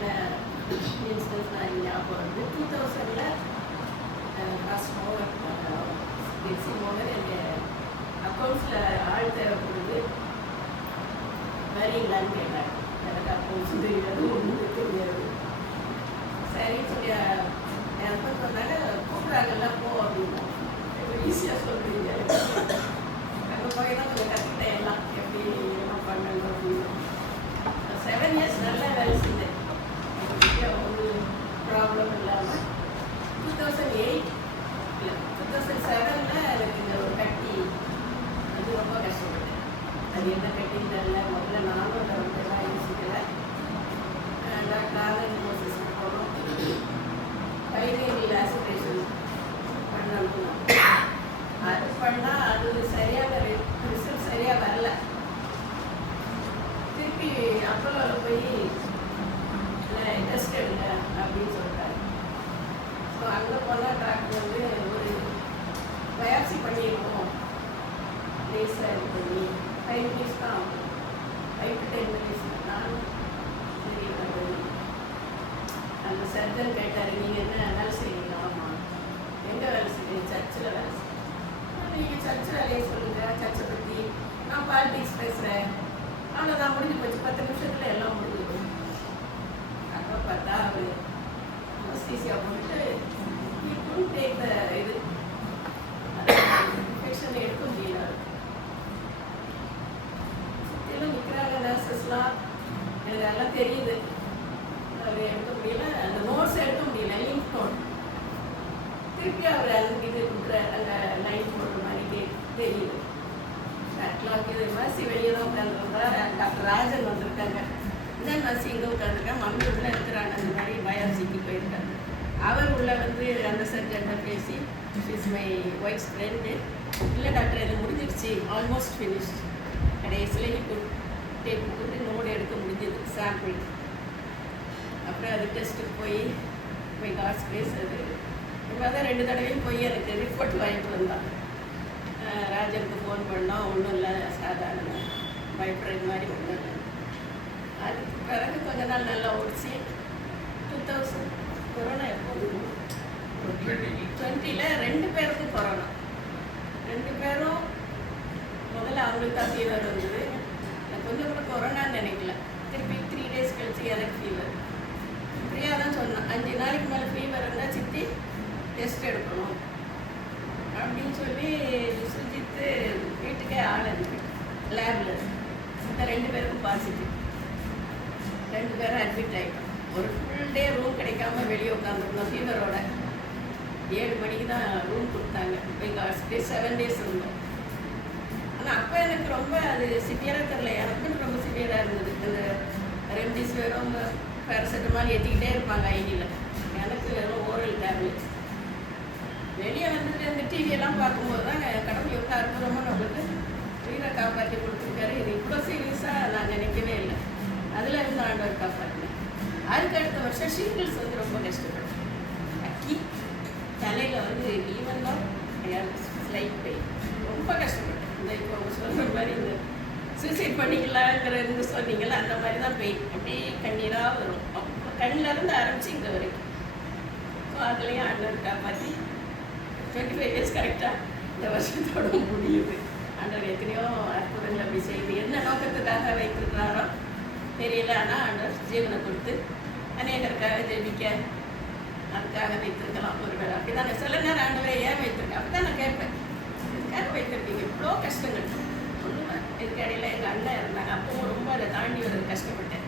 சில இன்சிடென்ட்ஸ் நான் ஞாபகம் வருது. 2000ல் எக்ஸிம் ஓவர் எங்கள் அக்கௌண்ட்ஸில் ஆள் தேவைப்படுது. வரீங்களான்னு கேட்டாங்க. எனக்கு அக்கௌண்ட்ஸ் தெரியாது, ஒன்றும் தெரியாது. சரின்னு சொல்லி என் ஹஸ்பண்ட் சொன்னாங்க, கூப்பிட்றாங்கல்ல போ அப்படின்னா. ஈஸியாக சொல்கிறீங்க. அங்கே போய் தான் கொஞ்சம் கற்றுக்கிட்டேன் எல்லாம் எப்படி எல்லாம் பண்ணணும் அப்படின்னு. 7 years நல்லா வேலை செஞ்சேன். ஒரு ப்ராப்ளம் இல்லாமல். 2008 இல்லை 2007ல் எனக்கு இந்த ஒரு கட்டி அது ரொம்ப கஷ்டப்பட்டேன். அது என்ன கட்டின்னு தெரியல. முதல்ல நானும் அதை ரொம்ப எல்லாம் யோசிக்கலை. டாக்டர் ஆனந்த் மோசஸ்க்கு போனோம். பைரேனில் ஆசிட்ரேஷன் பண்ணணும். அது பண்ணால் அது சரியாக ரிசல்ட் சரியாக வரல. திருப்பி அப்போலோவில் போய் டெஸ்ட் எடுங்க அப்படின்னு சொல்லிட்டாரு. ஸோ அங்கே போனால் டாக்டர் வந்து ஒரு பயாப்சி பண்ணிடுவோம். லேஸாக இது பண்ணி 5 minutes தான் ஆகும். 5 to 10 minutes. நானும் சரி அந்த சர்ஜன் கேட்டார், நீங்கள் என்ன வேலை செய்வீங்க? ஆமாம். எங்கே வேலை செய்வீங்க? சர்ச்சில் வேலை செய்வீங்க. நீங்கள் சர்ச் வேலையை சொல்லுங்கள், சர்ச்சை பற்றி. நான் பாலிட்டிக்ஸ் பேசுகிறேன். அவ்வளோதான், முடிஞ்சு போச்சு. 10 நிமிஷத்தில் எல்லாம் முடிஞ்சுது. அப்போ பார்த்தா அவர் அனஸ்தீசியா போட்டு டேக் இது இன்ஃபெக்ஷன் எடுக்க முடியல. சுற்றிலும் நிற்கிறாங்க நர்சஸ்லாம். எனக்கு எல்லாம் தெரியுது. அவர் எடுக்க முடியல. அந்த நோட்ஸ் எடுக்க முடியல. லிங்க் நோட் திருப்பி அவர் அதுக்கு இது கொடுக்குற அந்த லைன் போடுற மாதிரி தெரியுது. கிளாக் இது மசி வெளியே தான் உட்காந்துருந்தா. டாக்டர் ராஜன் வந்திருக்காங்க. இந்த மசி இங்கே உட்காந்துருக்கேன். மம்மி உள்ளே இருக்கிறாங்க. அந்த மாதிரி பயாப்சிக்கு போயிருக்காங்க. அவர் உள்ள வந்து அந்த சர்ஜன்ட்ட பேசி, இஸ் மை ஒய்ஃப்ஸ் ஃப்ரெண்டு. இல்லை டாக்டர் இது முடிஞ்சிடுச்சு, ஆல்மோஸ்ட் ஃபினிஷ். கடைசியில் இப்போ டேப் போட்டு நோடு எடுக்க முடிஞ்சது சாம்பிள். அப்புறம் அது டெஸ்ட்டுக்கு போய் காசு பேசுறது. இப்போ தான் 2 தடவையும் போய் எனக்கு ரிப்போர்ட் வாங்கிட்டு வந்தான். ராஜனுக்கு ஃபோன் பண்ணோம். ஒன்றும் இல்லை, சாதாரண பயப்படுறது மாதிரி ஒன்றும் இல்லை. அதுக்கு பிறகு கொஞ்ச நாள் நல்லா ஓடிச்சு. 2000 கொரோனா எப்போது 20ல் 2 பேருக்கும் கொரோனா. 2 பேரும் முதல்ல அவங்களுக்கு தான் ஃபீவர் வந்தது. நான் கொஞ்சம் கூட கொரோனான்னு நினைக்கல. திருப்பி 3 days கழிச்சு எனக்கு ஃபீவர். ஃப்ரீயாக தான் சொன்னேன், 5 நாளைக்கு மேலே ஃபீவர் இருந்தால் சித்தி டெஸ்ட் எடுக்கணும் அப்படின்னு சொல்லி சுஜித்து வீட்டுக்கே ஆள் அனுப்பி லேபில் இந்த 2 பேருக்கும் பாசிட்டிவ். 2 பேரும் அட்மிட் ஆகிட்டோம். ஒரு ஃபுல் டே ரூம் கிடைக்காம வெளியே உட்காந்துருந்தோம் ஃபீவரோட. 7 மணிக்கு தான் ரூம் கொடுத்தாங்க. எங்கள் 7 days இருந்தோம். ஆனால் அப்போ எனக்கு ரொம்ப அது சிவியராக தெரில. எனக்குன்னு ரொம்ப சிவியராக இருந்தது. இந்த ரெம்டிசிவிரும் பேராசிட்டமால் ஏற்றிக்கிட்டே இருப்பாங்க ஐடியில். எனக்கு வெறும் ஓரல் டேப்லெட்ஸ். வெளியே வந்துட்டு இந்த டிவியெல்லாம் பார்க்கும்போது தான் கடவுள் எவ்வளோ அற்புதமாக நம்மளுக்கு உயிரை காப்பாற்றி கொடுத்துருக்காரு. இது இவ்வளோ சீரியஸாக நான் நினைக்கவே இல்லை. அதில் இருந்து ஆண்டவர் காப்பாற்றினேன். அதுக்கு அடுத்த வருஷம் ஷிங்கிள்ஸ் வந்து ரொம்ப கஷ்டப்பட்டேன். அக்கி தலையில் வந்து ஈவன் தான் ஸ்லைட் பெயின் ரொம்ப கஷ்டப்பட்டேன். இந்த இப்போ அவங்க சொல்கிற மாதிரி இந்த சூசைட் பண்ணிக்கலாங்கிறது சொன்னீங்களா, அந்த மாதிரி தான் பெயின். அப்படியே கண்ணீராக வரும். அப்போ கண்ணிலேருந்து ஆரம்பிச்சு இங்கே வரைக்கும். ஸோ அதுலேயும் ஆண்டவர் காப்பாற்றி 25 years கரெக்டாக இந்த வருஷத்தோட முடியுது. ஆண்டவர் எத்தனையோ அற்புதங்கள் அப்படி செய்து என்ன நோக்கத்துக்காக வைத்திருக்கிறாரோ தெரியல. ஆனால் ஆண்டவர் ஜீவனை கொடுத்து அநேகருக்காக ஜெபிக்க அதுக்காக வைத்திருக்கலாம். ஒரு வேலை அப்படி தான் சில நேரம் ஆண்டவரை ஏன் வைத்திருக்கேன் அப்படி தான் நான் கேட்பேன். இதுக்காக வைத்திருக்கீங்க இவ்வளோ கஷ்டங்கள். ஒன்றும் இதுக்கு இடையில எங்கள் அண்ணன் இருந்தாங்க. அப்பவும் ரொம்ப அதை தாண்டி வர்றது கஷ்டப்பட்டேன்.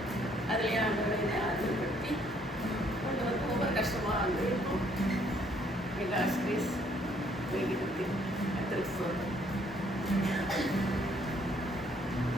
அதுலேயே ஆண்டவரை ஆதரவுப்படுத்தி கொண்டு வந்து ஒவ்வொரு கஷ்டமாக வந்து இருக்கும். எங்கள் ஆசிரியர் போய்கிட்டு கத்திரிக்கு சொல்கிறேன்.